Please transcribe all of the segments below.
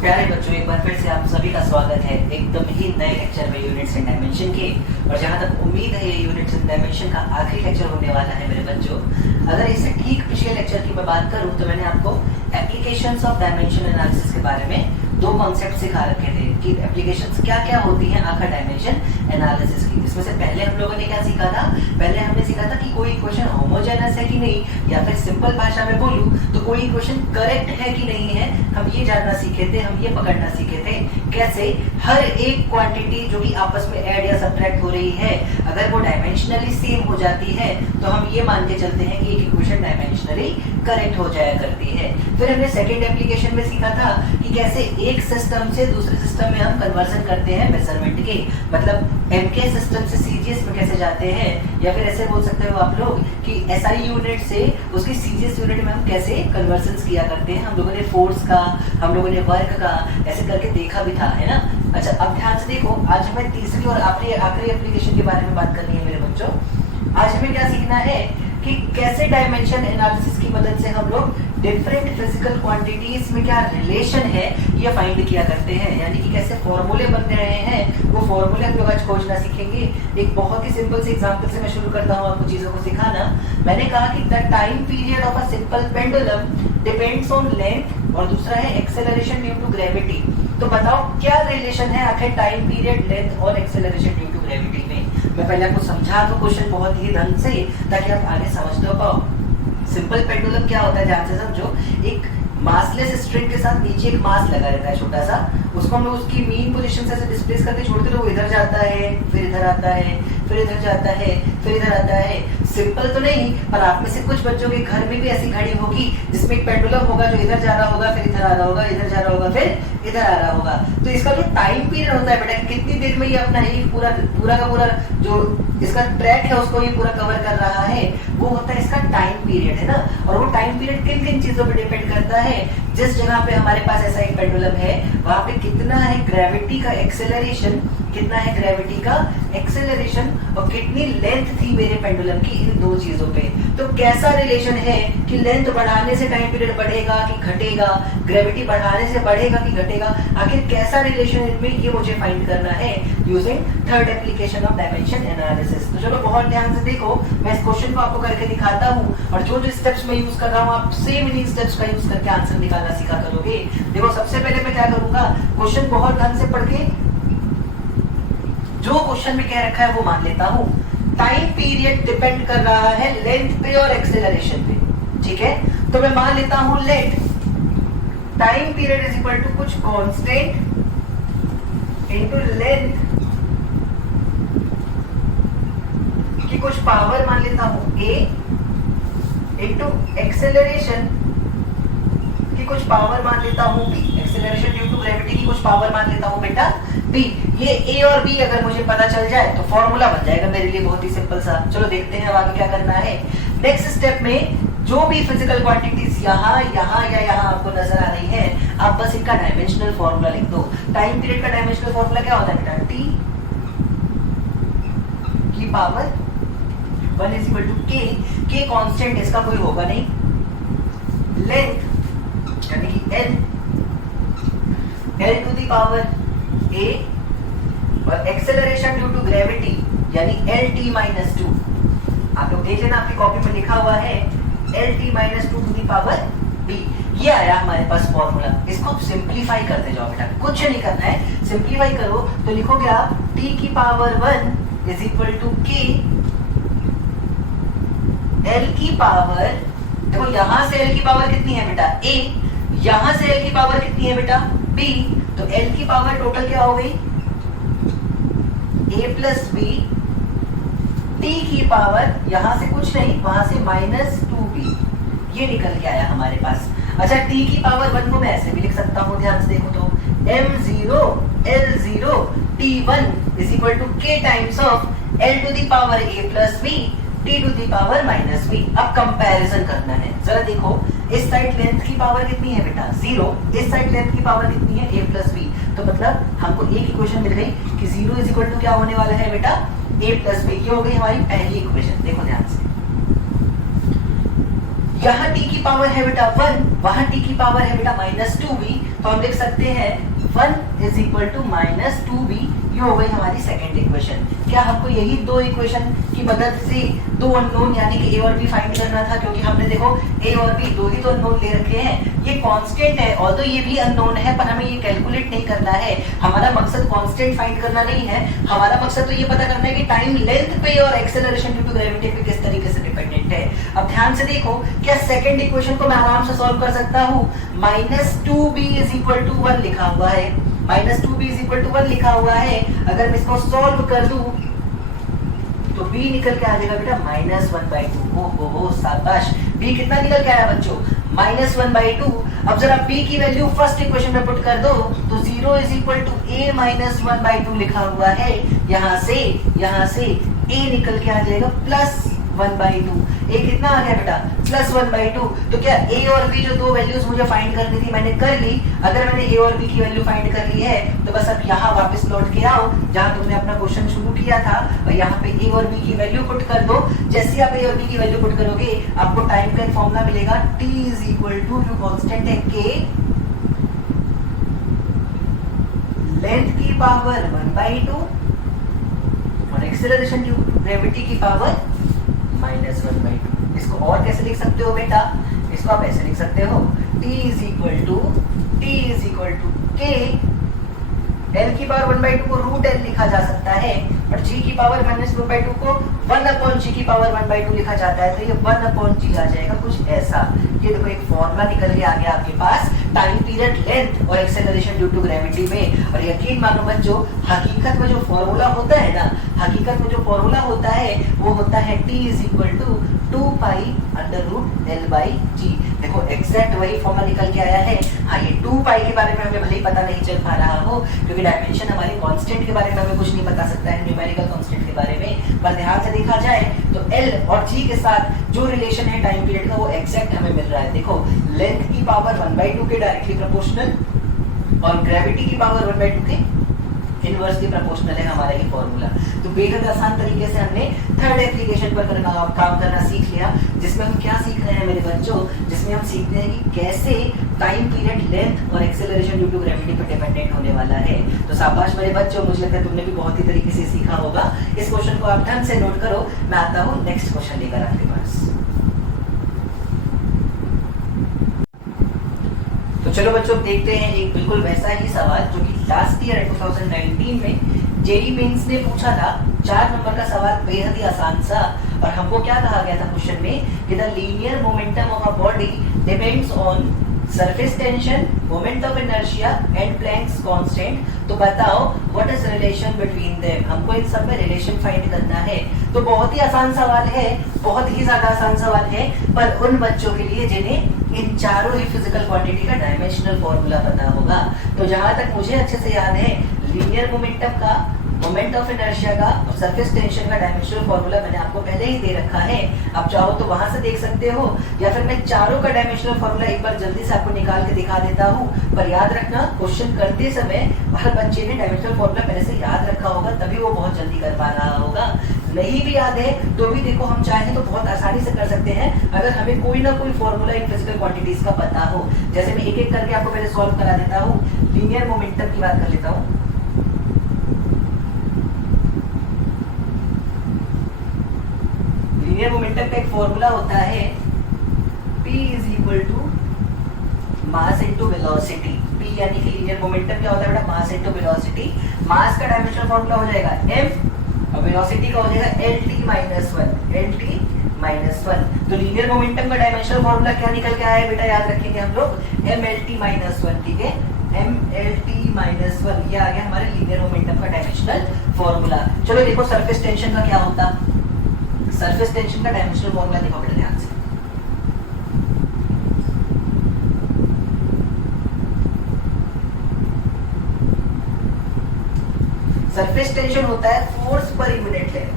प्यारे बच्चों, एक बार फिर से आप सभी का स्वागत है एकदम ही नए लेक्चर में यूनिट्स एंड डायमेंशन के। और जहां तक उम्मीद है ये यूनिट्स एंड डायमेंशन का आखिरी लेक्चर होने वाला है मेरे बच्चों। अगर इससे ठीक पिछले लेक्चर की मैं बात करूं तो मैंने आपको एप्लीकेशंस ऑफ डायमेंशन एनालिसिस के बारे में दो कॉन्सेप्ट सिखा रखे थे कि एप्लीकेशंस क्या क्या होती हैं आखिर डायमेंशन एनालिसिस की। इसमें से पहले हम लोगों ने क्या सीखा था? पहले हमने सीखा था कि कोई इक्वेशन होमोजेनस है कि नहीं, या फिर सिंपल भाषा में बोलूं तो कोई इक्वेशन करेक्ट है कि नहीं है। हम ये जानना सीखे थे, हम ये पकड़ना सीखे थे कैसे हर एक क्वांटिटी जो कि आपस में ऐड या सब्ट्रैक्ट हो रही है, अगर वो डायमेंशनली सेम हो जाती है तो हम ये मान के चलते हैं कि एक इक्वेशन डायमेंशनली करेक्ट हो जाया करती है। फिर हमने सेकंड एप्लीकेशन में सीखा था कि कैसे एक सिस्टम से दूसरे सिस्टम में हम कन्वर्जन करते हैं मेजरमेंट के, मतलब एमके सिस्टम से सीजीएस में कैसे जाते हैं, या फिर ऐसे बोल सकते हो आप लोग कि एसआई यूनिट से उसकी सीजीएस यूनिट में हम कैसे कन्वर्जन किया करते हैं। हम लोगों ने फोर्स का, हम लोगों ने वर्क का ऐसे करके देखा भी था, है ना। अच्छा, अब ध्यान से देखो, आज हमें तीसरी और आखिरी एप्लीकेशन के बारे में बात करनी है मेरे बच्चों। आज हमें क्या सीखना है कि कैसे डायमेंशन एनालिसिस की मदद से हम लोग डिफरेंट फिजिकल क्वांटिटीज में क्या रिलेशन है ये फाइंड किया करते हैं, यानी कि कैसे फॉर्मूले बन रहे हैं वो फॉर्मूले हम लोग आज खोजना सीखेंगे। एक बहुत ही सिंपल से एग्जांपल से मैं शुरू करता हूँ आपको चीजों को सिखाना। मैंने कहा कि the time period of a simple pendulum depends on length और दूसरा है एक्सेलरेशन ड्यू टू ग्रेविटी। तो बताओ क्या रिलेशन है आखिर टाइम पीरियड, लेंथ और एक्सेलरेशन ड्यू टू ग्रेविटी में। मैं पहले आपको समझा दूं क्वेश्चन बहुत ही ढंग से ताकि आप आगे समझ तो पाओ। सिंपल पेंडुलम क्या होता है, ध्यान से समझो। एक मासलेस स्ट्रिंग के साथ नीचे एक मास लगा रहता है छोटा सा, उसको हम उसकी मीन पोजीशन से डिस्प्लेस करके छोड़ते तो वो इधर जाता है, फिर इधर आता है, फिर इधर जाता है, फिर इधर आता है। सिंपल तो नहीं, पर आप में से कुछ बच्चों के घर में भी ऐसी घड़ी होगी जिसमें एक पेंडुलम होगा जो इधर जा रहा होगा, फिर इधर आ रहा होगा, इधर जा रहा होगा, फिर इधर आ रहा होगा। तो इसका जो टाइम पीरियड होता है बेटा, कितनी देर में ये अपना ये पूरा का पूरा जो इसका ट्रैक है उसको ये पूरा कवर कर रहा है, वो होता है इसका टाइम पीरियड, है ना। और वो टाइम पीरियड किन किन चीजों पर डिपेंड करता है? जिस जगह पे हमारे पास ऐसा एक पेंडुलम है वहां पे कितना है ग्रेविटी का एक्सेलरेशन, कितना है ग्रेविटी का एक्सेलरेशन, और कितनी लेंथ थी मेरे पेंडुलम की, इन दो चीजों पे। तो कैसा रिलेशन है कि लेंथ बढ़ाने से टाइम पीरियड बढ़ेगा कि घटेगा, ग्रेविटी बढ़ाने से बढ़ेगा कि घटेगा, आखिर कैसा रिलेशन इनमें, ये मुझे फाइंड करना है using third application of dimension analysis. तो चलो बहुत ध्यान से देखो, मैं इस क्वेश्चन को आपको करके दिखाता हूँ और जो जो स्टेप्स मैं यूज कर रहा हूँ आप सेम इन्हीं स्टेप्स का यूज करके आंसर निकालना सीखा करोगे। देखो सबसे पहले मैं क्या करूंगा, क्वेश्चन बहुत ढंग से पढ़ के जो क्वेश्चन में कह रखा है वो मान लेता हूँ। टाइम पीरियड डिपेंड कर रहा है लेंथ पे और एक्सेलरेशन पे, ठीक है। तो मैं मान लेता हूँ length, time period is equal to कुछ कांस्टेंट इनटू लेंथ की कुछ पावर मान लेता हूँ a इनटू एक्सेलरेशन की कुछ पावर मान लेता हूँ b, acceleration due to gravity की कुछ पावर मान लेता हूँ बेटा b। ये a और b अगर मुझे पता चल जाए तो फॉर्मूला बन जाएगा मेरे लिए बहुत ही सिंपल सा। चलो देखते हैं अब आगे क्या करना है। नेक्स्ट स्टेप में जो भी फिजिकल क्वांटिटीज यहाँ यहाँ या यहाँ आपको नजर आ रही है, आप बस इनका डायमेंशनल फॉर्मूला लिख दो। टाइम पीरियड का डायमेंशनल फॉर्मूला क्या होता है बेटा? t की power 1 is equal to k constant, इसका कोई होगा नहीं। लेंथ यानी कि l to the power a, और एक्सेलरेशन ड्यू टू ग्रेविटी यानी lt माइनस 2। आप लोग देख लेना, आपकी कॉपी में लिखा हुआ है lt minus 2 to the power b। ये आया हमारे पास फॉर्मूला। इसको सिंप्लीफाई करते जाओ बेटा, कुछ नहीं करना है, सिंप्लीफाई करो तो लिखोगे आप t की power 1 is equal to k l की पावर, देखो यहां से l की पावर कितनी है बेटा? a, यहां से l की पावर कितनी है बेटा? b। तो l की पावर टोटल क्या हो गई? a प्लस b, t की पावर यहां से कुछ नहीं, वहां से माइनस 2b, ये निकल के आया हमारे पास। अच्छा, t की पावर 1 को मैं ऐसे भी लिख सकता हूं, ध्यान से देखो तो m0 l0 t1 is equal to k times of l to the power a plus b t to the power minus b। अब कंपैरिजन करना है, जरा देखो इस साइड लेंथ की पावर कितनी है बेटा? 0। इस साइड लेंथ की पावर कितनी है? a plus b। तो मतलब हमको एक इक्वेशन मिल गई कि 0 इज इक्वल टू क्या होने वाला है बेटा? a plus b। ये हो गई हमारी पहली इक्वेशन। देखो ध्यान से, यहाँ t की पावर है बेटा 1, वहां t की पावर है बेटा माइनस 2b, तो हम लिख सकते हैं 1 is equal to minus 2b। ये हो गई हमारी सेकेंड इक्वेशन। क्या हमको यही दो इक्वेशन की मदद से दो अननोन यानी कि a और b फाइंड करना था? क्योंकि हमने देखो a और b दो ही तो अननोन ले रखे हैं। ये कांस्टेंट है और तो ये भी अननोन है, पर हमें ये कैलकुलेट नहीं करना है। हमारा मकसद कांस्टेंट फाइंड करना नहीं है, हमारा मकसद तो ये पता करना है कि टाइम लेंथ पे और एक्सेलरेशन ड्यू टू ग्रेविटी पे किस तरीके से डिपेंडेंट है। अब ध्यान से देखो, क्या सेकंड इक्वेशन को मैं आराम से सॉल्व कर सकता हूँ? -2b इज इक्वल टू 1 लिखा हुआ है, -2b इज इक्वल टू 1 लिखा हुआ है। अगर मैं इसको सॉल्व कर दूं तो b निकल के आ जाएगा बेटा -1/2। हो शाबाश, b कितना निकल के आया बच्चों? -1/2। अब जरा b की वैल्यू फर्स्ट इक्वेशन में पुट कर दो तो 0 इज इक्वल टू a -1/2 लिखा हुआ है। यहाँ से a निकल के आ जाएगा +1/2। a कितना आ गया बेटा? +1/2। तो क्या a और b जो दो वैल्यूज मुझे फाइंड करनी थी मैंने कर ली। अगर मैंने a और b की वैल्यू फाइंड कर ली है तो बस अब यहाँ वापस लौट के आओ जहाँ तुमने अपना क्वेश्चन शुरू किया था और यहाँ पे a और b की वैल्यू पुट कर दो। जैसे आप a और b की वैल्यू पुट करोगे आपको टाइम का एक फॉर्मूला मिलेगा, t इज इक्वल टू जो कांस्टेंट है k लेंथ की पावर 1/2 और एक्सेलरेशन ड्यू टू ग्रेविटी की पावर -1/2। इसको और कैसे लिख सकते हो बेटा? इसको आप ऐसे लिख सकते हो, t is equal to k l की पावर 1/2 को √l लिखा जा सकता है और g की पावर -1/2 को 1/g की पावर 1/2 लिखा जाता है। तो ये 1/g आ जाएगा कुछ ऐसा। ये देखो एक फॉर्मूला निकल के आ गया आपके पास टाइम पीरियड लेंथ और एक्सेलरेशन ड्यू टू ग्रेविटी में। और यकीन मानो बच्चों, हकीकत में जो फॉर्मूला होता है ना, हकीकत में जो फॉर्मूला होता है वो होता है t is equal to 2π√l/g। देखो एग्जैक्ट वही फॉर्मूला निकल के आया है। हाँ, ये 2π के बारे में हमें भले ही पता नहीं चल पा रहा हो क्योंकि डायमेंशन हमारे कांस्टेंट के बारे में हमें कुछ नहीं बता सकता है, न्यूमेरिकल कांस्टेंट के बारे में। पर ध्यान से देखा जाए तो l और g के साथ जो रिलेशन है टाइम पीरियड का वो एग्जैक्ट हमें मिल रहा है। देखो लेंथ की पावर 1/2 के डायरेक्टली प्रोपोर्शनल और ग्रेविटी की पावर 1/2 के इनवर्सली प्रोपोर्शनल है हमारा ये फॉर्मूला। तो बेहद आसान तरीके से हमने थर्ड एप्लीकेशन पर काम करना सीख लिया, जिसमें हम क्या सीख रहे हैं मेरे बच्चों? जिसमें हम सीखते हैं कि कैसे टाइम पीरियड लेंथ और एक्सेलरेशन ड्यू टू ग्रेविटी पर डिपेंडेंट होने वाला है। तो शाबाश मेरे बच्चों, मुझे लगता है तुमने भी बहुत ही तरीके से सीखा होगा। इस क्वेश्चन को आप ढंग से नोट करो। मैं आता हूँ नेक्स्ट क्वेश्चन लेकर आपके पास। तो चलो बच्चों देखते हैं एक बिल्कुल वैसा ही सवाल जो कि लास्ट ईयर 2019 में जेईई मेंस ने पूछा था। 4 नंबर का सवाल बेहद ही आसान सा। और हमको क्या कहा गया था क्वेश्चन में कि the linear momentum of a body depends on surface tension, moment of inertia and Planck's constant. तो बताओ what is relation between them. हमको इन सब में रिलेशन फाइंड करना है। तो बहुत ही आसान सवाल है, बहुत ही ज्यादा आसान सवाल है, पर उन बच्चों के लिए जिन्हें इन चारों ही फिजिकल क्वांटिटी का डायमेंशनल फॉर्मूला पता होगा। तो जहां तक मुझे अच्छे से याद है, लीनियर मोमेंटम का, मोमेंट ऑफ इनर्शिया का और सरफेस टेंशन का डायमेंशनल फॉर्मूला मैंने आपको पहले ही दे रखा है। आप चाहो तो वहां से देख सकते हो या फिर मैं चारों का डायमेंशनल फॉर्मूला एक बार जल्दी से आपको निकाल के दिखा देता हूँ। पर याद रखना, क्वेश्चन करते समय हर बच्चे ने डायमेंशनल फॉर्मूला पहले से याद रखा होगा, तभी वो बहुत जल्दी कर पा रहा होगा। नहीं भी याद है तो भी देखो हम चाहें तो बहुत आसानी से कर सकते हैं अगर हमें कोई ना कोई फॉर्मूला इन फिजिकल क्वांटिटीज का पता हो। जैसे मैं एक एक करके आपको पहले सॉल्व करा देता हूँ। लीनियर मोमेंटम की बात कर लेता हूँ। लीनियर मोमेंटम का एक फॉर्मूला होता है P is equal to mass into velocity. P यानी कि लीनियर मोमेंटम क्या होता है बेटा? मास इनटू वेलोसिटी। मास का डायमेंशनल फॉर्मूला हो जाएगा m और वेलोसिटी का हो जाएगा lt माइनस 1। तो लीनियर मोमेंटम का डायमेंशनल फॉर्मूला क्या निकल के आया है बेटा? याद रखेंगे हम लोग mlt माइनस 1। ठीक है, mlt माइनस 1 ये आ गया हमारे लीनियर मोमेंटम का डायमेंशनल फॉर्मूला। चलो देखो सरफेस टेंशन का क्या होता। सरफेस टेंशन का डायमेंशनल फॉर्मूला देखो बेटा ध्यान से। सरफेस टेंशन होता है force per unit length,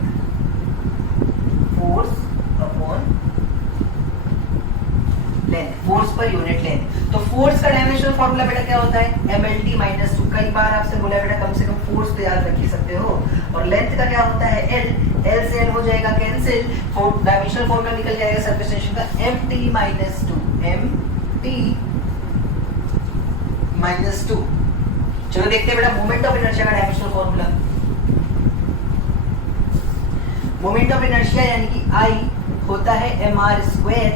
force upon length, force per unit length. तो फोर्स का डायमेंशनल फॉर्मूला बेटा क्या होता है? mlt minus 2। कई बार आपसे बोला बेटा कम से कम फोर्स तो याद रख ही सकते हो। और लेंथ का क्या होता है? l से l हो जाएगा कैंसिल। डायमेंशनल फॉर्मूला निकल जाएगा सरफेस टेंशन का mt माइनस 2, mt -2। चलो देखते हैं बेटा मोमेंट ऑफ इनर्शिया का dimensional formula. Moment of inertia यानी कि I होता है mr²,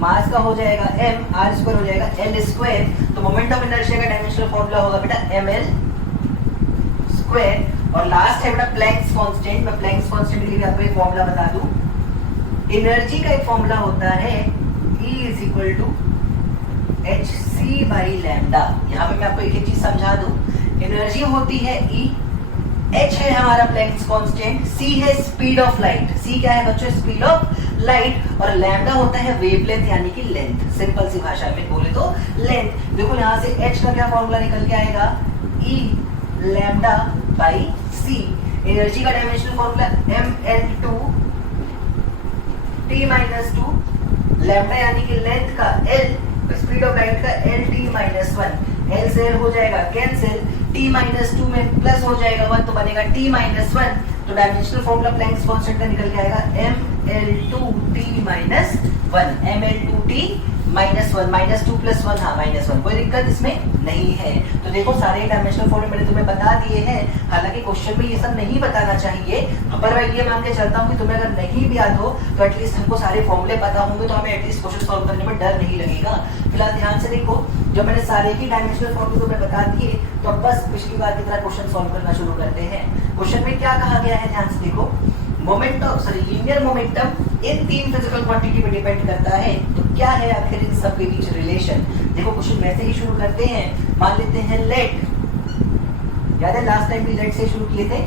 मास का हो जाएगा m, r² हो जाएगा l²। तो मोमेंट ऑफ इनर्शिया का डायमेंशनल फॉर्मूला होगा बेटा ml²। और लास्ट है बेटा प्लैंक्स कांस्टेंट। मैं प्लैंक्स कांस्टेंट के लिए आपको एक फॉर्मूला बता दूं। एनर्जी का एक फॉर्मूला होता है E = hc/λ। यहाँ पे मैं आपको एक चीज समझा दूं, एनर्जी होती है E, h है हमारा प्लैंक्स कांस्टेंट, c है स्पीड ऑफ लाइट। c क्या है बच्चों? Speed of light. और लैम्डा होता है वेवलेंथ यानी कि लेंथ। सिंपल सी भाषा में बोले तो लेंथ। देखो यहाँ से h का क्या फॉर्मूला निकल के आएगा? E λ/c। एनर्जी का dimensional formula ml2 t-2, lambda यानी कि लेंथ का l, स्पीड ऑफ लाइट का lt-1। l से l हो जाएगा कैंसिल, t-2 में प्लस हो जाएगा 1 तो बनेगा t-1। तो डायमेंशनल फॉर्मूला प्लैंक्स कांस्टेंट का निकल के आएगा ml2t-1। ml2t-1 -2 + 1, हाँ -1। कोई दिक्कत इसमें नहीं है। तो देखो सारे डायमेंशनल फॉर्मूले मैंने तुम्हें बता दिए हैं। हालांकि क्वेश्चन में ये सब नहीं बताना चाहिए, पर मैं ये मान के चलता हूँ कि तुम्हें अगर नहीं भी याद हो तो एटलीस्ट हमको सारे फॉर्मूले पता होंगे तो हमें एटलीस्ट क्वेश्चन सॉल्व करने में डर नहीं लगेगा। फिलहाल ध्यान से देखो, जब मैंने सारे ही डायमेंशनल फॉर्मूले तुम्हें बता दिए तो अब बस पिछली बार की तरह क्वेश्चन सॉल्व करना शुरू करते हैं। क्वेश्चन में क्या कहा गया है ध्यान से देखो, लीनियर मोमेंटम इन 3 फिजिकल क्वांटिटी पे डिपेंड करता है। तो क्या है आखिर इन सब के बीच रिलेशन? देखो क्वेश्चन वैसे ही शुरू करते हैं। मान लेते हैं लेट, याद है लास्ट टाइम भी लेट से शुरू किए थे।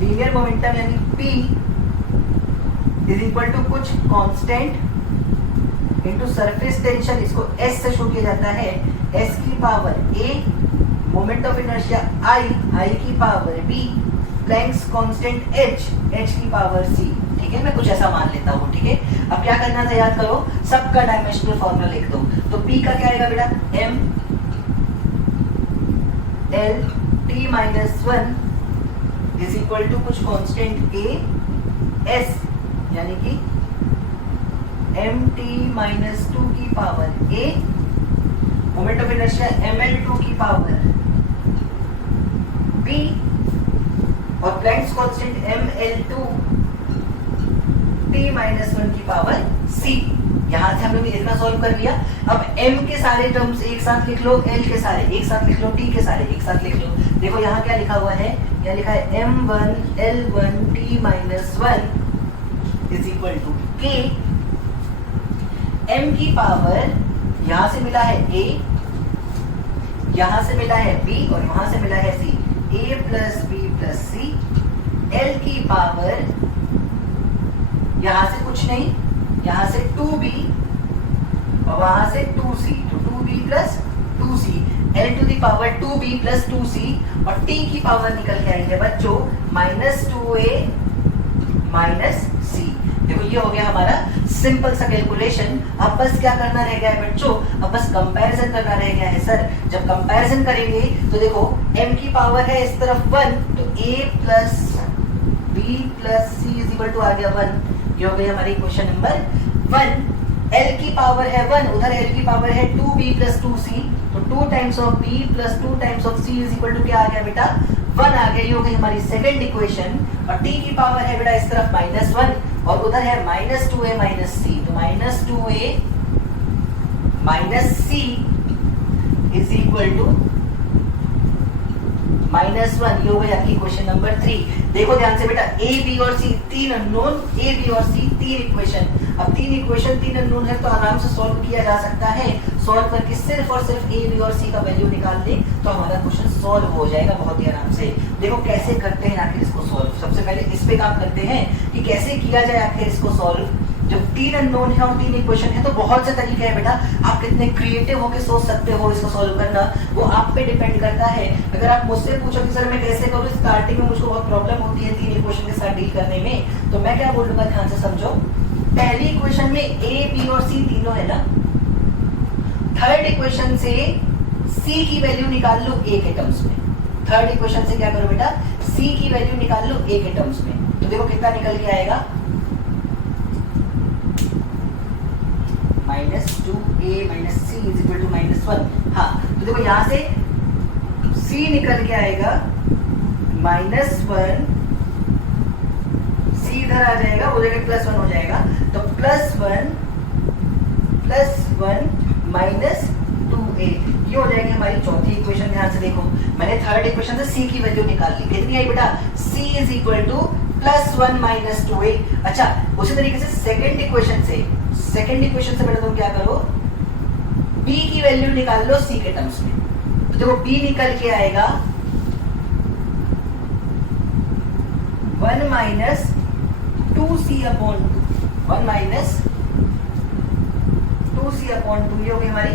लीनियर मोमेंटम यानी P = कुछ कांस्टेंट इनटू सरफेस टेंशन, इसको S से शुरू किया जाता है, S की power A, moment of inertia I की power B, Planck's constant h की पावर c। ठीक है, मैं कुछ ऐसा मान लेता हूँ। ठीक है, अब क्या करना था याद करो, सबका डायमेंशनल फॉर्मूला लिख दो। तो p का क्या आएगा बेटा? m l t-1 = कुछ कांस्टेंट a s, यानी कि mt-2 की power a, moment of inertia ml2 की पावर b, और प्लैंक्स कांस्टेंट ml2 t-1 की पावर c। यहां से हम लोग इतना सॉल्व कर लिया। अब m के सारे टर्म्स एक साथ लिख लो, l के सारे एक साथ लिख लो, t के सारे एक साथ लिख लो। देखो यहाँ क्या लिखा हुआ है, यहाँ लिखा है m1 l1 t-1 = k। m की पावर यहां से मिला है a, यहां से मिला है b और वहां से मिला है c, a + b + c। l की पावर यहां से कुछ नहीं, यहां से 2b और वहां से 2c, तो 2b + 2c, l⁻² 2b + 2c। और t की पावर निकल के आई है बच्चों -2a - c। देखो ये हो गया हमारा सिंपल सा कैलकुलेशन। अब बस क्या करना रह गया है बच्चों? अब बस कंपैरिजन करना रह गया है सर। जब कंपैरिजन करेंगे तो देखो m की पावर है इस तरफ 1, तो a + b + c = आ गया 1। ये हो गई हमारी क्वेश्चन नंबर 1। l की पावर है 1, उधर l की पावर है 2b + 2c, तो 2 times of b + 2 times of c = क्या आ गया बेटा? 1 आ गया। ये हो गई हमारी सेकंड इक्वेशन। और t की पावर है बेटा इस तरफ -1 और उधर है -2a - c, तो -2a - c = -1। ये हो गई आपकी क्वेश्चन नंबर 3। देखो ध्यान से बेटा, a b और c तीन अननोन, a b और c तीन इक्वेशन। अब तीन इक्वेशन तीन अननोन है तो आराम से सॉल्व किया जा सकता है। सॉल्व करके सिर्फ और सिर्फ a b और c का वैल्यू निकाल लें तो हमारा क्वेश्चन सॉल्व हो जाएगा बहुत ही आराम से। देखो कैसे करते हैं आखिर इसको सॉल्व। सबसे पहले इस पे काम करते हैं कि कैसे किया जाए आखिर इसको सॉल्व। जब तीन अननोन है और तीन इक्वेशन है तो बहुत से तरीके हैं बेटा, आप कितने क्रिएटिव होकर सोच सकते हो इसको सॉल्व करना, वो आप पे डिपेंड करता है। अगर आप मुझसे पूछो कि सर मैं कैसे करूँ, स्टार्टिंग में मुझको बहुत प्रॉब्लम होती है तीन इक्वेशन के साथ डील करने में, तो मैं क्या बोलूंगा ध्यान से समझो। पहली इक्वेशन में a b और c तीनों है ना, थर्ड इक्वेशन से c की वैल्यू निकाल लो a के टर्म्स में। थर्ड इक्वेशन से क्या करो बेटा, c की वैल्यू निकाल लो a के टर्म्स में। तो देखो कितना निकल के आएगा, -2a - c is equal to -1। हाँ तो देखो यहाँ से c निकल के आएगा -1, c इधर आ जाएगा, हो जाएगा +1 हो जाएगा, तो +1 -2a ये हो जाएगी हमारी चौथी इक्वेशन। ध्यान से देखो, मैंने थर्ड इक्वेशन से c की वैल्यू निकाल ली, कितनी आई बेटा, c is equal to +1 -2a। अच्छा उसी तरीके से सेकंड इक्वेशन से बेटा तुम क्या करो, b की वैल्यू निकाल लो c के टर्म्स में। तो देखो b निकल के आएगा 1 -2c अपॉन 2c/2 ये होगी हमारी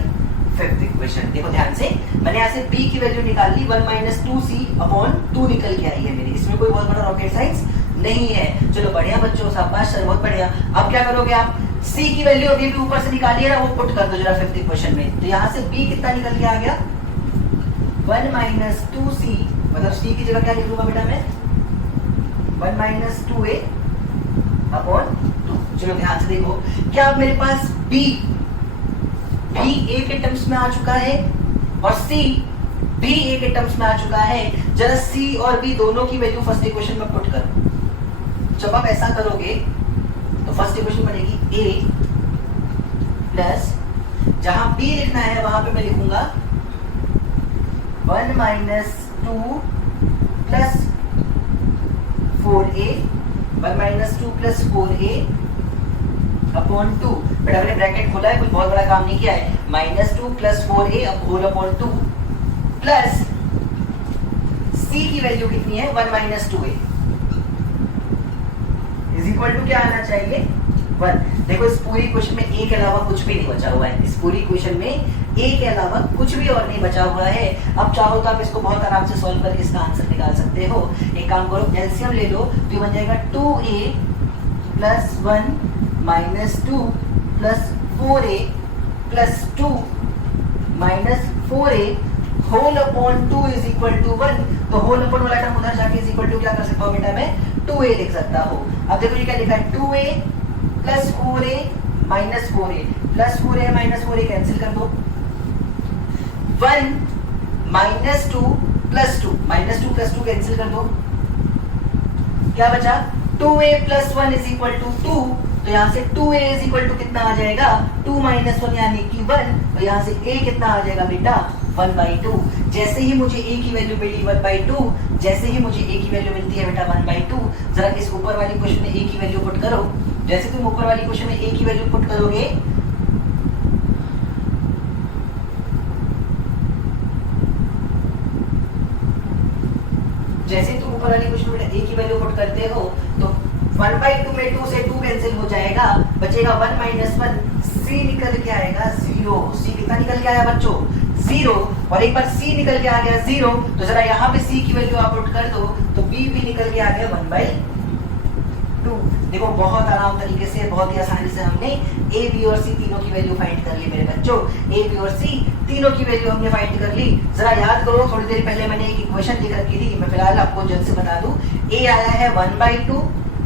फिफ्थ इक्वेशन। देखो ध्यान से, मैंने यहाँ से b की वैल्यू निकाल ली, 1 - 2c/2 निकल के आई है मेरी, इसमें कोई बहुत बड़ा रॉकेट साइंस नहीं है। चलो बढ़िया बच्चों, शाबाश सर, बहुत बढ़िया। अब क्या करोगे आप, c की वैल्यू अभी भी ऊपर से निकालिए ना, वो पुट कर दो जरा फिफ्थ इक्वेशन में। तो यहाँ से b कितना निकल के आ गया, 1 - 2c, मतलब c की जगह क्या लिखूंगा बेटा मैं, 1 - 2a/2। चलो ध्यान से देखो, क्या अब मेरे पास b a के टर्म्स में आ चुका है और c भी a के टर्म्स में आ चुका है। जरा c और b दोनों की वैल्यू फर्स्ट इक्वेशन में पुट करो। जब आप ऐसा करोगे तो फर्स्ट इक्वेशन बनेगी a प्लस, जहां b लिखना है वहां पे मैं लिखूंगा 1 - 2 plus 4a, 1 - 2 plus 4a upon 2। बेटा मैंने ब्रैकेट खोला है, कुछ बहुत बड़ा काम नहीं किया है। -2 plus 4a whole upon 2 plus c की वैल्यू कितनी है, 1 - 2a इज इक्वल टू क्या आना चाहिए, 1। देखो इस पूरी इक्वेशन में a के अलावा कुछ भी नहीं बचा हुआ है, इस पूरी इक्वेशन में a के अलावा कुछ भी और नहीं बचा हुआ है। अब चाहो तो आप इसको बहुत आराम से सॉल्व करके इसका आंसर निकाल सकते हो। एक काम करो, एलसीएम ले लो, तो बन जाएगा 2a plus 1 -2 plus 4a plus 2 -4a whole upon 2 is equal to 1। तो होल अपॉन वाला टर्म उधर जाके इज इक्वल टू क्या कर सकता हूँ बेटा, मैं 2a लिख सकता हूँ। अब देखो ये क्या लिखा है, 2a plus 4a minus 4a plus 4a minus 4a cancel कर दो, 1 -2 प्लस 2 प्लस 2 कैंसिल कर दो, क्या बचा, 2a plus 1 is equal to 2। तो यहाँ से 2a इज इक्वल टू कितना आ जाएगा, 2 - 1 यानी कि 1। तो यहाँ से a कितना आ जाएगा बेटा, 1/2। जैसे ही मुझे a की वैल्यू मिली 1/2, जैसे ही मुझे a की वैल्यू मिलती है बेटा 1/2, जरा इस ऊपर वाली क्वेश्चन में a की वैल्यू पुट करो। जैसे तुम ऊपर वाली क्वेश्चन में a की वैल्यू पुट करोगे, जैसे तुम ऊपर वाली क्वेश्चन में a की वैल्यू पुट करते हो तो 1/2 में 2 से 2 कैंसिल हो जाएगा, बचेगा 1 - 1, c निकल के आएगा 0। c कितना निकल के आया बच्चों, 0। और एक बार c निकल के आ गया 0, तो जरा यहाँ पे c की वैल्यू आप पुट कर दो, तो b भी निकल के आ गया 1/2। देखो बहुत आराम तरीके से, बहुत ही आसानी से हमने a, b और c तीनों की वैल्यू फाइंड कर ली मेरे बच्चों। a, b और c तीनों की वैल्यू हमने फाइंड कर ली। जरा याद करो, थोड़ी देर पहले मैंने एक इक्वेशन लिख रखी थी, मैं फिलहाल आपको जल्द से बता दूं। a आया है 1/2,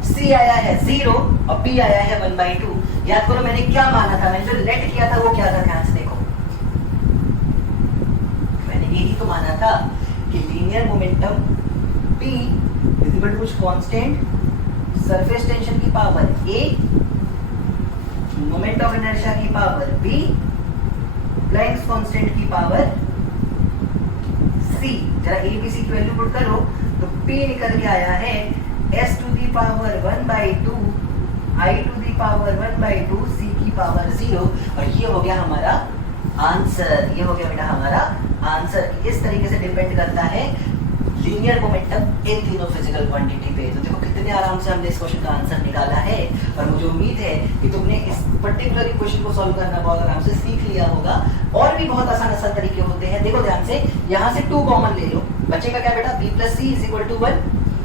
c आया है 0 और b आया है 1/2। याद करो मैंने क्या माना था, मैंने जो लेट किया था वो क्या था, ध्यान से देखो। मैंने यही तो माना था कि linear momentum p is equal to कुछ कांस्टेंट सरफेस टेंशन की power a, moment of inertia की पावर b, प्लैंक्स कांस्टेंट की पावर c। जरा a, b, c की वैल्यू पुट करो तो p निकल के आया है s to the power 1/2, i to the power 1/2, c की पावर 0। और ये हो गया हमारा आंसर, ये हो गया बेटा हमारा आंसर। इस तरीके से डिपेंड करता है लीनियर मोमेंटम इन तीनों फिजिकल क्वांटिटी पे। तो देखो कितने आराम से हमने इस क्वेश्चन का आंसर निकाला है, और मुझे उम्मीद है कि तुमने इस पर्टिकुलर क्वेश्चन को सॉल्व करना बहुत आराम से सीख लिया होगा। और भी बहुत आसान तरीके होते हैं। देखो ध्यान से, यहाँ से 2 कॉमन ले लो, बचेगा क्या बेटा, b plus c is equal to 1।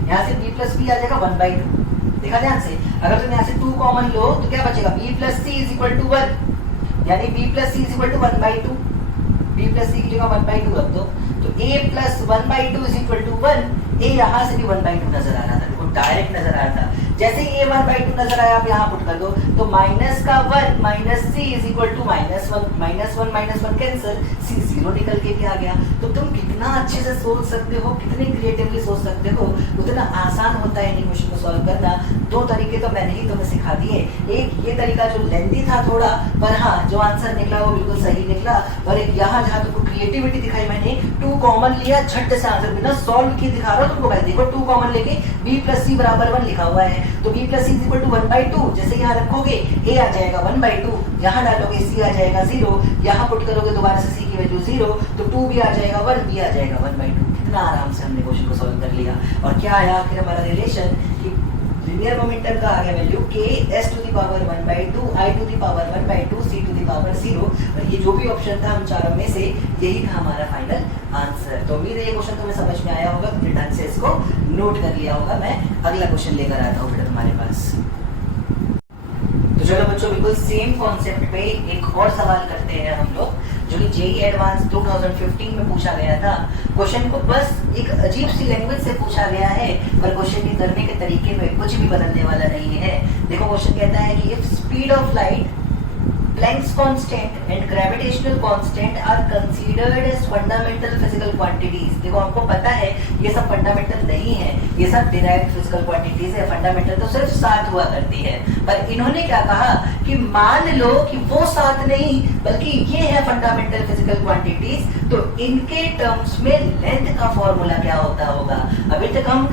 यहाँ से b प्लस b आ जाएगा 1/2। देखा ध्यान से, अगर तुम यहाँ से 2 कॉमन लो तो क्या बचेगा, b plus c is equal to 1, यानी b plus c is equal to 1/2। b plus c की जगह 1/2 रख दो, तो a plus 1/2 is equal to 1। a यहाँ से भी 1/2 नजर आ रहा था, बिल्कुल डायरेक्ट नजर आ रहा था। जैसे ही ये 1/2 नजर आया आप यहाँ पुट कर दो, तो माइनस का 1 minus c is equal to minus one cancel, c 0 निकल के भी आ गया। तो तुम कितना अच्छे से सोच सकते हो, कितने क्रिएटिवली सोच सकते हो, उतना आसान होता है इन क्वेश्चन को सॉल्व करना। 2 तरीके तो मैंने ही तुम्हें सिखा दिए, एक ये तरीका जो लेंथी था थोड़ा, पर हाँ जो आंसर निकला वो बिल्कुल सही निकला, और एक यहाँ जहाँ तुमको क्रिएटिविटी दिखाई मैंने, 2 कॉमन लिया, झट से आंसर बिना सॉल्व किए दिखा रहा हूँ तुमको। देखो 2 कॉमन लेके b प्लस सी बराबर 1 लिखा हुआ है, तो b plus C is equal to 1/2, जैसे यहाँ रखोगे a आ जाएगा 1/2, यहाँ डालोगे c आ जाएगा 0, यहाँ पुट करोगे दोबारा से c की वैल्यू 0, तो 2 भी आ जाएगा 1, b आ जाएगा 1/2। कितना आराम से हमने क्वेश्चन को सॉल्व कर लिया। और क्या आया आखिर हमारा रिलेशन कि लिनियर मोमेंटम का आ गया value k s to the power 1/2 i to the power 1/2 c to the power 0, और ये जो भी ऑप्शन था हम चारों में से यही था हमारा फाइनल आंसर। तो उम्मीद है ये क्वेश्चन तुम्हें समझ में आया होगा, फिर ढंग से इसको नोट कर लिया होगा। मैं अगला क्वेश्चन लेकर आता हूँ फिर तुम्हारे पास। तो चलो बच्चों, बिल्कुल सेम कॉन्सेप्ट पे एक और सवाल करते हैं हम लोग, जो कि जेईई एडवांस 2015 में पूछा गया था। क्वेश्चन को बस एक अजीब सी लैंग्वेज से पूछा गया है, पर क्वेश्चन के करने के तरीके में कुछ भी बदलने वाला नहीं है। देखो क्वेश्चन कहता है कि if speed of light, Planck's constant and gravitational constant are considered as fundamental physical quantities। देखो हमको पता है ये सब फंडामेंटल नहीं है, ये सब डिराइव्ड फिजिकल क्वांटिटीज है, फंडामेंटल तो सिर्फ 7 हुआ करती है। पर इन्होंने क्या कहा कि मान लो कि वो 7 नहीं बल्कि ये है फंडामेंटल फिजिकल क्वांटिटीज, तो इनके टर्म्स में लेंथ का फॉर्मूला क्या होता होगा। अभी तक हम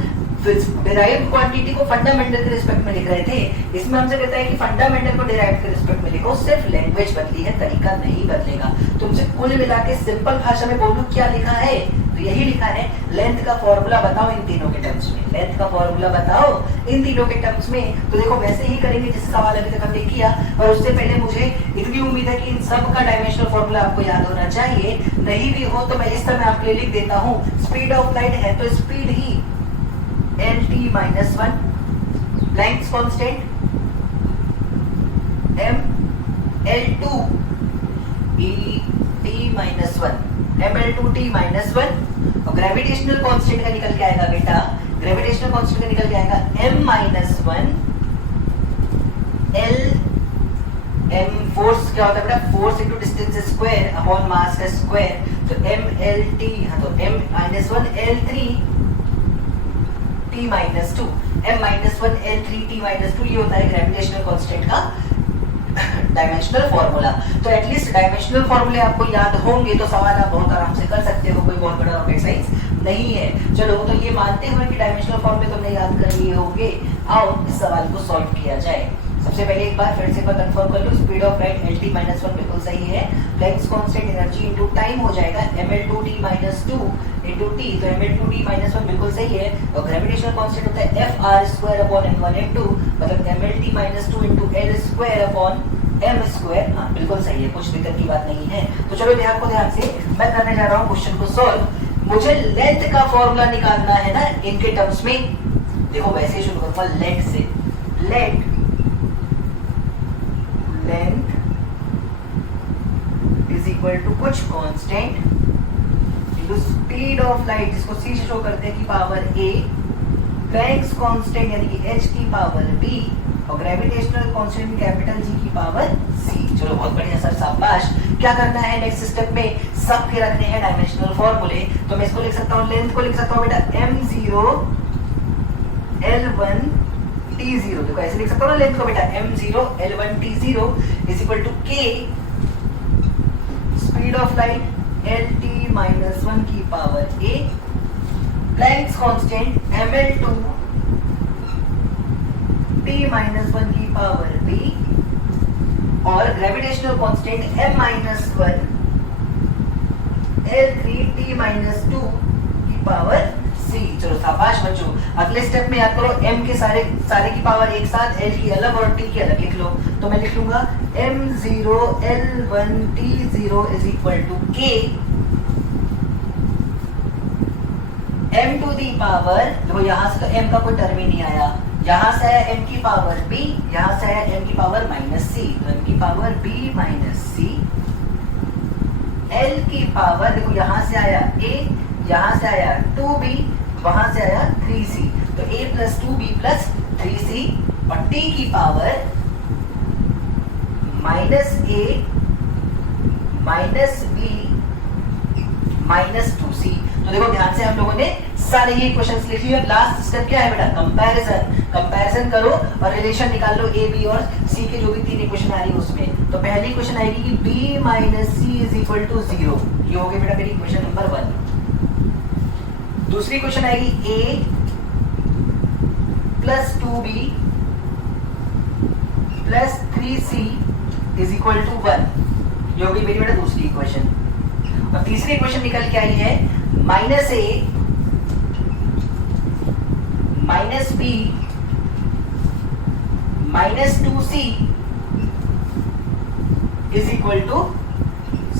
डिराइव्ड क्वांटिटी को फंडामेंटल के रिस्पेक्ट में लिख रहे थे, इसमें हमसे कहता है कि फंडामेंटल को डिराइव्ड के रिस्पेक्ट में लिखो, सिर्फ लैंग्वेज बदली है, तरीका नहीं बदलेगा। तुमसे कुल मिला के सिंपल भाषा में बोलूं क्या लिखा है, तो यही लिखा है लेंथ का फॉर्मूला बताओ इन तीनों के टर्म्स में, लेंथ का फॉर्मूला बताओ इन तीनों के टर्म्स में। तो देखो वैसे ही करेंगे जिस सवाल अभी तक हमने किया, और उससे पहले मुझे इतनी उम्मीद है कि इन सब का डायमेंशनल फॉर्मूला आपको याद होना चाहिए। नहीं भी हो तो मैं इस तरह आपके लिए लिख देता हूँ, स्पीड ऑफ लाइट है तो स्पीड ही lt minus 1, Planck's constant ml2 et minus 1, ml2t minus 1, और ग्रेविटेशनल कांस्टेंट का निकल के आएगा बेटा, ग्रेविटेशनल कांस्टेंट का निकल के आएगा m minus 1 l m force क्या होता है बेटा, force into distance square upon mass का स्क्वायर, तो mlt, हाँ तो m minus 1 l3 t minus 2, m minus 1 l3 t minus 2, ये होता है ग्रेविटेशनल कांस्टेंट का डायमेंशनल फॉर्मूला। तो एटलीस्ट डायमेंशनल फॉर्मूले आपको याद होंगे तो सवाल आप बहुत आराम से कर सकते हो, कोई बहुत बड़ा रॉकेट साइंस नहीं है। चलो तो ये मानते हुए कि डायमेंशनल फॉर्मूले तुमने याद कर लिए होंगे, आओ इस सवाल को सॉल्व किया जाए। सबसे पहले एक बार फिर से मैं कंफर्म कर लूं, speed of light lt minus 1 बिल्कुल सही है, Planck's constant energy into time हो जाएगा ml2t minus 2 इनटू t, तो ml2t minus 1 बिल्कुल सही है, और ग्रेविटेशनल कांस्टेंट होता है fr square upon m1 m2, मतलब mlt minus 2 into l square upon m square. हाँ बिल्कुल सही है, कुछ दिक्कत की बात नहीं है। तो चलो ध्यान से मैं करने जा रहा हूँ क्वेश्चन को सॉल्व। मुझे लेंथ का फॉर्मूला निकालना है ना इनके टर्म्स में। देखो वैसे ही शुरू करूंगा लेट से, let length is equal to कुछ constant into speed of light, जिसको c से शो करते हैं की पावर a, प्लैंक्स कांस्टेंट यानी कि h की पावर b, और ग्रेविटेशनल कांस्टेंट कैपिटल G की पावर c। चलो बहुत बढ़िया सर, शाबाश। क्या करना है नेक्स्ट स्टेप में, सबके रखने हैं डायमेंशनल फॉर्मूले। तो मैं इसको लिख सकता हूँ, लेंथ को लिख सकता हूँ बेटा m0 l1 t0, देखो ऐसे लिख सकता हूँ ना लेंथ को बेटा, m0 l1 t0 is equal to k speed of light lt minus 1 की power a, Planck's constant ml2 t minus 1 की पावर b, और gravitational constant m minus 1 l3 t minus 2 की पावर c। चलो शाबाश बच्चों। अगले स्टेप में याद करो, m के सारे की पावर एक साथ, l की अलग और t की अलग लिख लो। तो मैं लिख लूंगा m0 l1 t0 is equal to k m to the power, देखो यहाँ से तो m का कोई टर्म ही नहीं आया, यहाँ से आया m की पावर b, यहाँ से आया m की पावर माइनस c, तो m की power b minus c, l की पावर देखो यहाँ से आया a, यहाँ से आया 2b, वहां से आया 3c, तो a plus 2b plus 3c और t की पावर -a -b -2c। तो देखो ध्यान से हम लोगों ने सारे ये क्वेश्चंस लिख लिए। लास्ट स्टेप क्या है बेटा? कंपैरिजन करो और रिलेशन निकाल लो ए बी और सी के जो भी तीन इक्वेशन आ रही है उसमें। तो पहली इक्वेशन आएगी कि b - c = 0। ये हो गई बेटा मेरी इक्वेशन नंबर 1। दूसरी इक्वेशन आएगी a + 2b + 3c = 1। ये हो गई मेरी बेटा दूसरी इक्वेशन। और तीसरी इक्वेशन निकल के आई है -a -b -2c =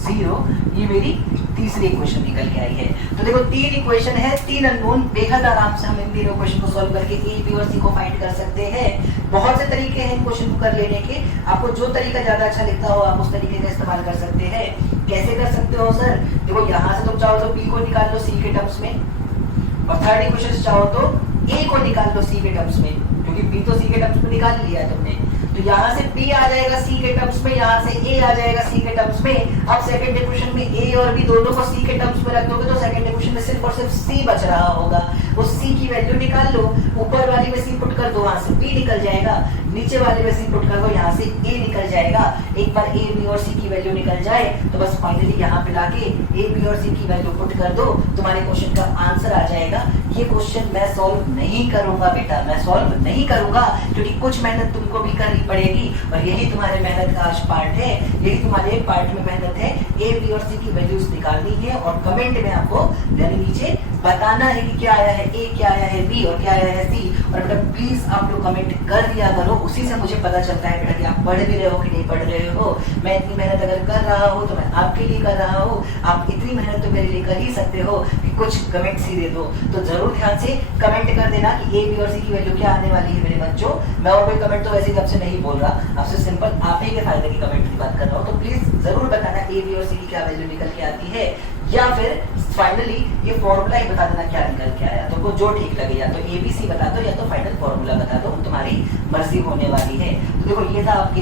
0। ये मेरी तीसरी इक्वेशन निकल के आई है। तो देखो तीन इक्वेशन है, तीन अननोन, बेहद आराम से हम इन तीनों क्वेश्चन को सॉल्व करके ए बी और सी को फाइंड कर सकते हैं। बहुत से तरीके हैं इन क्वेश्चन को कर लेने के, आपको जो तरीका ज्यादा अच्छा लगता हो आप उस तरीके का इस्तेमाल कर सकते हैं। कैसे कर सकते हो सर? देखो यहाँ से तुम चाहो तो बी को निकाल लो सी के टर्म्स में, और थर्ड इक्वेशन से चाहो तो ए को निकाल लो सी के टर्म्स में, क्योंकि बी तो सी के टर्म्स में निकाल लिया तुमने। तो यहाँ से b आ जाएगा c के टर्म्स में, यहाँ से a आ जाएगा c के टर्म्स में। अब सेकंड इक्वेशन में a और b दोनों को c के टर्म्स में रख दोगे तो सेकंड इक्वेशन में सिर्फ और सिर्फ c बच रहा होगा। उस c की वैल्यू निकाल लो, ऊपर वाली में c पुट कर दो, वहां से b निकल जाएगा, नीचे वाले में c पुट कर दो, यहाँ से a निकल जाएगा। एक बार a b और c की वैल्यू निकल जाए तो बस फाइनली यहाँ पे लाके a b और c की वैल्यू पुट कर दो, तुम्हारे क्वेश्चन का आंसर आ जाएगा। ये क्वेश्चन मैं सॉल्व नहीं करूंगा बेटा, मैं सॉल्व नहीं करूंगा, क्योंकि कुछ मेहनत तुमको भी करनी पड़ेगी और यही तुम्हारे मेहनत का आज पार्ट है, यही तुम्हारे पार्ट में मेहनत है। ए बी और सी की वैल्यूज निकालनी है और कमेंट में आपको यानी नीचे बताना है कि क्या आया है ए, क्या आया है बी और क्या आया है सी। और बेटा प्लीज आप लोग कमेंट कर दिया करो, उसी से मुझे पता चलता है बेटा कि आप पढ़ भी रहे हो कि नहीं पढ़ रहे हो। मैं इतनी मेहनत अगर कर रहा हूँ तो मैं आपके लिए कर रहा हूँ, आप इतनी मेहनत तो मेरे लिए कर ही सकते हो कि कुछ कमेंट्स ही दे दो। तो जरूर ध्यान से कमेंट कर देना कि ए बी और सी की वैल्यू क्या आने वाली है मेरे बच्चों। मैं और कोई कमेंट तो वैसे ही आपसे नहीं बोल रहा, आपसे सिंपल आप ही के फायदे की कमेंट की बात कर रहा हूँ। तो प्लीज जरूर बताना ए बी और सी की क्या वैल्यू निकल के आती है, या फिर फाइनली ये फॉर्मूला ही बता देना क्या निकल के आया। तुमको जो ठीक लगे, या तो एबीसी बता दो या तो फाइनल फॉर्मूला बता दो, तुम्हारी मर्जी होने वाली है। तो देखो ये था आपके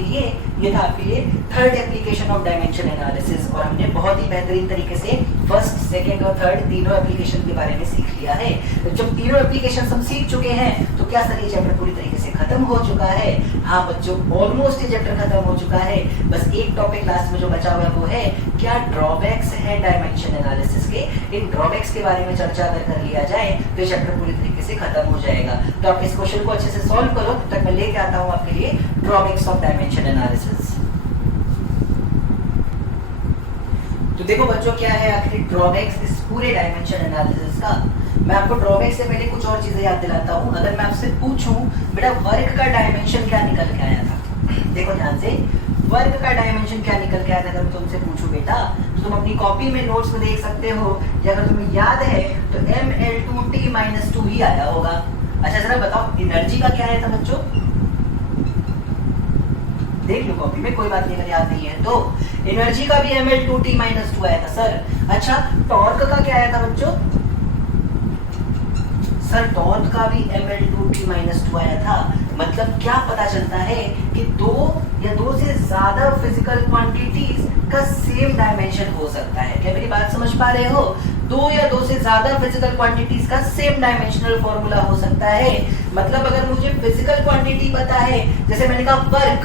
लिए third application of dimension analysis, और हमने बहुत ही बेहतरीन तरीके से फर्स्ट, सेकंड और थर्ड तीनों एप्लीकेशन के बारे में सीख लिया है। तो जब तीनों एप्लीकेशन हम सीख चुके हैं तो क्या सर ये चैप्टर पूरी तरीके से खत्म हो चुका है? हाँ बच्चों, ऑलमोस्ट ये चैप्टर खत्म हो चुका है। बस एक टॉपिक लास्ट में जो बचा हुआ है वो है क्या ड्रॉबैक्स है डायमेंशन एनालिसिस के। इन ड्रॉबैक्स के बारे में चर्चा अगर कर लिया जाए तो ये चैप्टर पूरी तरीके से खत्म हो जाएगा। तो आप इस क्वेश्चन को अच्छे से सॉल्व करो, तब तक मैं लेके आता हूँ आपके लिए ड्रॉबैक्स ऑफ डायमेंशन एनालिसिस। तो देखो बच्चों क्या है आखिर ड्रॉबैक्स इस पूरे डायमेंशन एनालिसिस का। मैं आपको ड्रॉबैक्स से पहले कुछ और चीजें याद दिलाता हूँ। अगर मैं आपसे पूछूं बेटा वर्क का डायमेंशन क्या निकल के आया था, देखो ध्यान से, वर्क का डायमेंशन क्या निकल के आया था अगर मैं तुमसे पूछूं बेटा, तो तुम अपनी कॉपी में नोट्स में देख सकते हो, या अगर तुम्हें याद है तो ml2t-2 ही आया होगा। अच्छा जरा बताओ एनर्जी का क्या आया था बच्चों? देख लो कॉपी में, कोई बात नहीं अगर याद नहीं है तो। एनर्जी का भी ml2t-2 आया था सर। अच्छा टॉर्क का क्या आया था बच्चों? सर टॉर्क का भी ml2t-2 आया था। मतलब क्या पता चलता है कि दो या दो से ज्यादा फिजिकल क्वांटिटीज का सेम डायमेंशन हो सकता है। क्या मेरी बात समझ पा रहे हो? दो या दो से ज्यादा फिजिकल क्वांटिटीज का सेम डायमेंशनल फॉर्मूला हो सकता है। मतलब अगर मुझे फिजिकल क्वांटिटी पता है, जैसे मैंने कहा वर्क,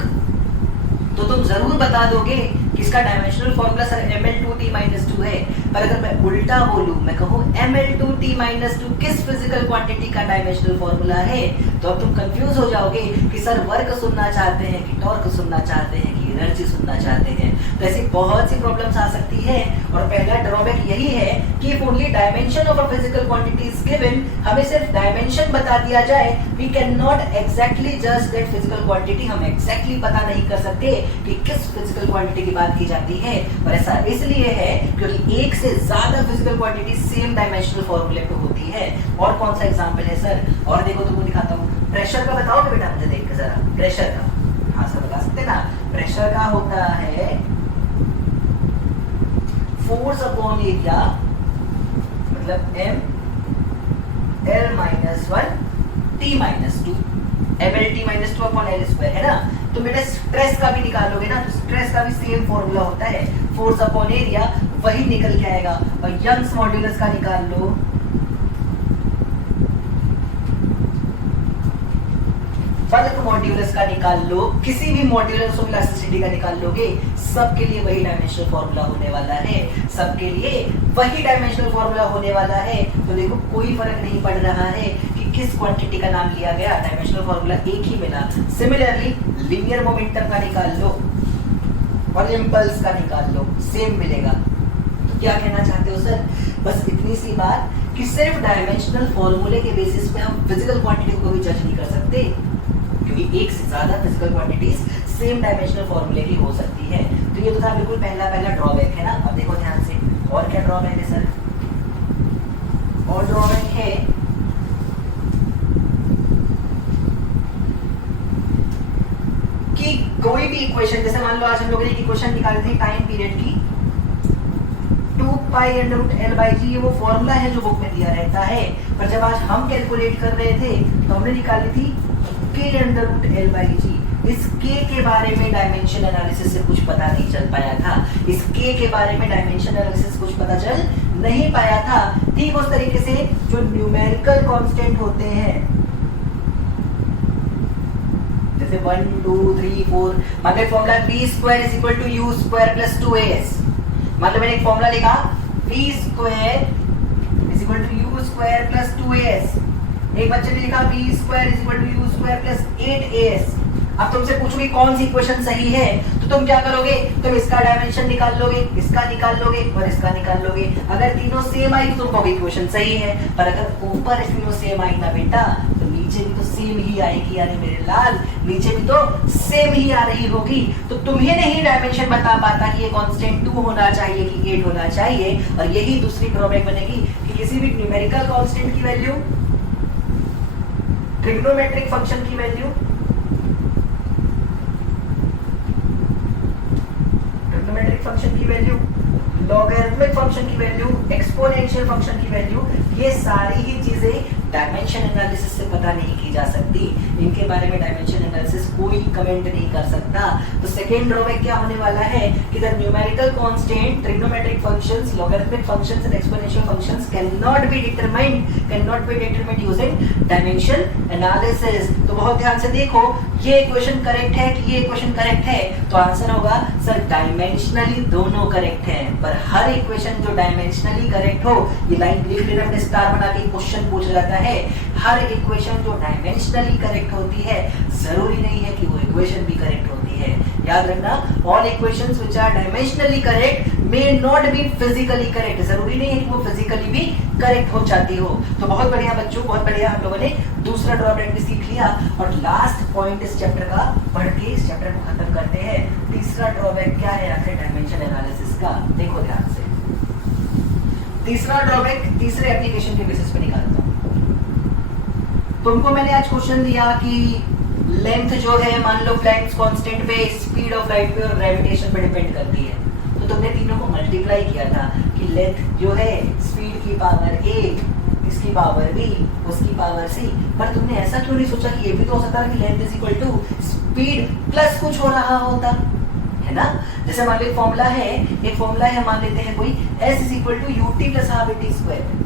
तो तुम जरूर बता दोगे कि इसका डायमेंशनल फॉर्मूला सर ml2t-2 है। पर अगर मैं उल्टा बोलूं, मैं कहूं ml2t-2 किस फिजिकल क्वांटिटी का डायमेंशनल फॉर्मूला है, तो अब तुम कंफ्यूज हो जाओगे कि सर वर्क सुनना चाहते हैं कि टॉर्क सुनना चाहते हैं कि एनर्जी सुनना चाहते हैं। तो ऐसी बहुत सी प्रॉब्लम्स आ सकती है। और पहला ड्रॉबैक यही है कि if only dimension of a physical quantity is given, हमें सिर्फ डायमेंशन बता दिया जाए, वी कैन नॉट एग्जैक्टली जज दैट फिजिकल क्वांटिटी। हम एग्जैक्टली पता नहीं कर सकते कि किस फिजिकल क्वांटिटी की बात की जाती है। और ऐसा इसलिए है क्योंकि एक से ज्यादा फिजिकल क्वांटिटी सेम डायमेंशनल फॉर्मूले पे होती है। और कौन सा एग्जांपल है सर? और देखो तुमको दिखाता हूँ। प्रेशर का बताओगे बेटा मुझे देख के जरा? प्रेशर का, हाँ सर बता सकते ना। प्रेशर का होता है फोर्स अपॉन एरिया, मतलब m l-1 t-2। mlt minus 2 upon L square, है ना। तो बेटा स्ट्रेस का भी निकालोगे ना, तो स्ट्रेस का भी सेम फॉर्मूला होता है, फोर्स अपॉन एरिया, वही निकल के आएगा। और यंग्स मॉड्यूलस का निकाल लो, बल्क मॉड्यूलस का निकाल लो, किसी भी मॉड्यूलस ऑफ इलास्टिसिटी का निकाल लोगे, सबके लिए वही डायमेंशनल फॉर्मूला होने वाला है, सबके लिए वही डायमेंशनल फॉर्मूला होने वाला है। तो देखो कोई फर्क नहीं पड़ रहा है कि किस क्वांटिटी का नाम लिया गया, डायमेंशनल फॉर्मूला एक ही मिला। सिमिलरली लीनियर मोमेंटम का निकाल लो और इंपल्स का निकाल लो, सेम मिलेगा। तो क्या कहना चाहते हो सर? बस इतनी सी बात कि सिर्फ डायमेंशनल फॉर्मूले के बेसिस पे हम फिजिकल क्वांटिटी को भी जज नहीं कर सकते, क्योंकि एक से ज्यादा फिजिकल क्वांटिटीज सेम डायमेंशनल फॉर्मूले की हो सकती है। तो ये तो था बिल्कुल पहला ड्रॉबैक, है ना। अब देखो ध्यान से, और क्या ड्रॉबैक है सर? और ड्रॉबैक है कि कोई भी इक्वेशन, जैसे मान लो आज हम लोगों ने एक इक्वेशन निकाली थी टाइम पीरियड की, 2 pi under root l by g, ये वो फॉर्मूला है जो बुक में दिया रहता है। पर जब आज हम कैलकुलेट कर रहे थे तो हमने निकाली थी k under root l by g. इस k के बारे में डायमेंशन एनालिसिस से कुछ पता नहीं चल पाया था, इस k के बारे में डायमेंशन एनालिसिस कुछ पता चल नहीं पाया था। ठीक उस तरीके से जो न्यूमेरिकल कांस्टेंट होते हैं, जैसे 1 2 3 4, मान लो formula b square is equal to u square plus 2as। मान लो मैंने एक फॉर्मूला लिखा b square is equal to u square plus 2as। एक बच्चे ने लिखा b square is equal to u square plus 8as। अब तुमसे पूछूंगी कौन सी इक्वेशन सही है, तो तुम क्या करोगे? तुम इसका डायमेंशन निकाल लोगे, इसका निकाल लोगे और इसका निकाल लोगे। अगर तीनों सेम आई तो तुम कहोगे इक्वेशन सही है, पर अगर ऊपर तीनों सेम आई ना बेटा, तो नीचे भी तो सेम ही आएगी, यानी मेरे लाल नीचे भी तो सेम ही आ रही होगी। तो तुम्हें नहीं डायमेंशन बता पाता कि ये कांस्टेंट 2 होना चाहिए कि 8 होना चाहिए। और यही दूसरी ड्रॉबैक बनेगी कि किसी भी न्यूमेरिकल कांस्टेंट की वैल्यू, ट्रिग्नोमेट्रिक फंक्शन की वैल्यू, ट्रिग्नोमेट्रिक फंक्शन की वैल्यू, लॉगरिथमिक फंक्शन की वैल्यू, एक्सपोनेंशियल फंक्शन की वैल्यू, ये सारी ही चीजें डायमेंशन एनालिसिस से पता नहीं की जा सकती। इनके बारे में डायमेंशन एनालिसिस कोई कमेंट नहीं कर सकता। तो सेकेंड ड्रॉबैक क्या होने वाला है कि the numerical constant, trigonometric functions, logarithmic functions and exponential functions can not be determined using dimension analysis. तो बहुत ध्यान से देखो, ये इक्वेशन करेक्ट है कि ये इक्वेशन करेक्ट है, तो आंसर होगा सर डायमेंशनली दोनों करेक्ट है। पर हर इक्वेशन जो डायमेंशनली करेक्ट हो, ये लाइन लिख लेना, अपने स्टार बना के क्वेश्चन पूछ जाता है। हर इक्वेशन जो डायमेंशनली करेक्ट होती है, जरूरी नहीं है कि वो इक्वेशन भी करेक्ट होती है। याद रखना, all equations which are dimensionally correct may not be physically correct. जरूरी नहीं है कि वो फिजिकली भी करेक्ट हो जाती हो। तो बहुत बढ़िया बच्चों, बहुत बढ़िया, हम लोगों ने दूसरा ड्रॉबैक भी सीख लिया। और लास्ट पॉइंट इस चैप्टर का पढ़ के इस चैप्टर को खत्म करते हैं। तीसरा ड्रॉबैक क्या है आखिर डायमेंशन एनालिसिस का? देखो ध्यान से, तीसरा ड्रॉबैक तीसरे एप्लीकेशन के बेसिस पे निकालता हूं। तुमको मैंने आज क्वेश्चन दिया कि लेंथ जो है, मान लो प्लैंक्स कांस्टेंट पे, स्पीड ऑफ लाइट पे और ग्रेविटेशन पे डिपेंड करती है। तो तुमने तीनों को मल्टीप्लाई किया था कि लेंथ जो है स्पीड की पावर a, इसकी पावर b, उसकी पावर c। पर तुमने ऐसा क्यों नहीं सोचा कि ये भी तो हो सकता है कि length is equal to speed plus कुछ हो रहा होता, है ना। जैसे मान लो एक फॉर्मूला है, मान लेते हैं कोई s is equal to ut plus half at square.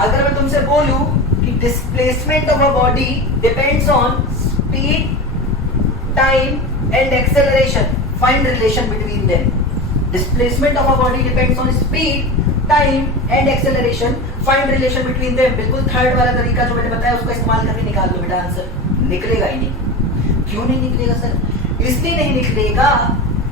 अगर मैं तुमसे बोलूं कि displacement of a body depends on speed, time and acceleration, find relation between them. Displacement of a body depends on speed, time and acceleration, find relation between them. बिल्कुल third वाला तरीका जो मैंने बताया, उसका इस्तेमाल करके निकाल लो बेटा आंसर। निकलेगा ही नहीं। क्यों नहीं निकलेगा सर? इसलिए नहीं निकलेगा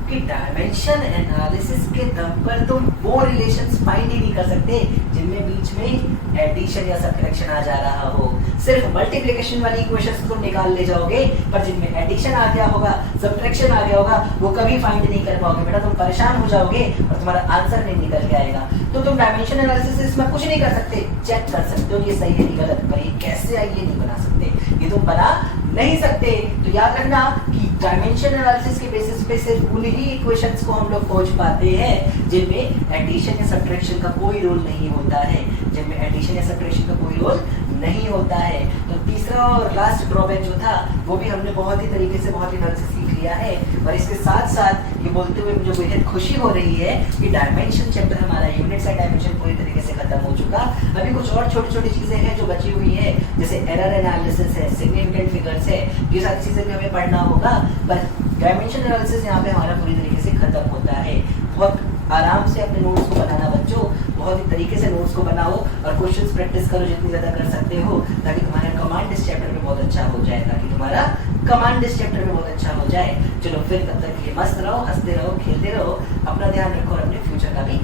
कि डायमेंशन एनालिसिस के दम पर तुम वो रिलेशंस फाइंड ही नहीं कर सकते जिनमें बीच में एडिशन या सब्ट्रैक्शन आ जा रहा हो। सिर्फ मल्टीप्लिकेशन वाली इक्वेशंस तुम निकाल ले जाओगे, पर जिनमें एडिशन आ गया होगा, सब्ट्रैक्शन आ गया होगा, वो कभी फाइंड नहीं कर पाओगे बेटा। तुम परेशान हो जाओगे और तुम्हारा आंसर नहीं निकल के आएगा। तो तुम डायमेंशन एनालिसिस इसमें कुछ नहीं कर सकते, चेक कर सकते हो ये सही है नहीं गलत, पर ये कैसे आई ये नहीं बना सकते, ये तुम बना नहीं सकते। तो याद रखना कि डायमेंशन एनालिसिस के बेसिस पे सिर्फ उन्हीं इक्वेशंस को हम लोग खोज पाते हैं जिनमें एडिशन या सब्ट्रैक्शन का कोई रोल नहीं होता है, जिनमें एडिशन या सब्ट्रैक्शन का कोई रोल नहीं होता है। तो तीसरा और लास्ट ड्रॉबैक जो था वो भी हमने बहुत ही तरीके से, बहुत ही ढंग से सीख लिया है। और इसके साथ साथ ये बोलते हुए मुझे बेहद खुशी हो रही है कि डायमेंशन चैप्टर हमारा, यूनिट्स एंड डायमेंशन पूरी तरीके से खत्म हो चुका। अभी कुछ और छोटी छोटी चीजें हैं जो बची हुई है, जैसे एरर एनालिसिस है, सिग्निफिकेंट फिगर्स है, ये सारी चीजें भी हमें पढ़ना होगा। पर डायमेंशन एनालिसिस यहाँ पे हमारा पूरी तरीके से खत्म होता है। बहुत आराम से अपने नोट्स को बनाना बच्चों, बहुत ही तरीके से नोट्स को बनाओ और क्वेश्चंस प्रैक्टिस करो जितनी ज़्यादा कर सकते हो, ताकि तुम्हारा कमांड इस चैप्टर में बहुत अच्छा हो जाए, ताकि तुम्हारा कमांड इस चैप्टर में बहुत अच्छा हो जाए। चलो फिर तब तक ये मस्त रहो, हंसते रहो, खेलते रहो, अपना ध्यान रखो और अपने फ्यूचर का भी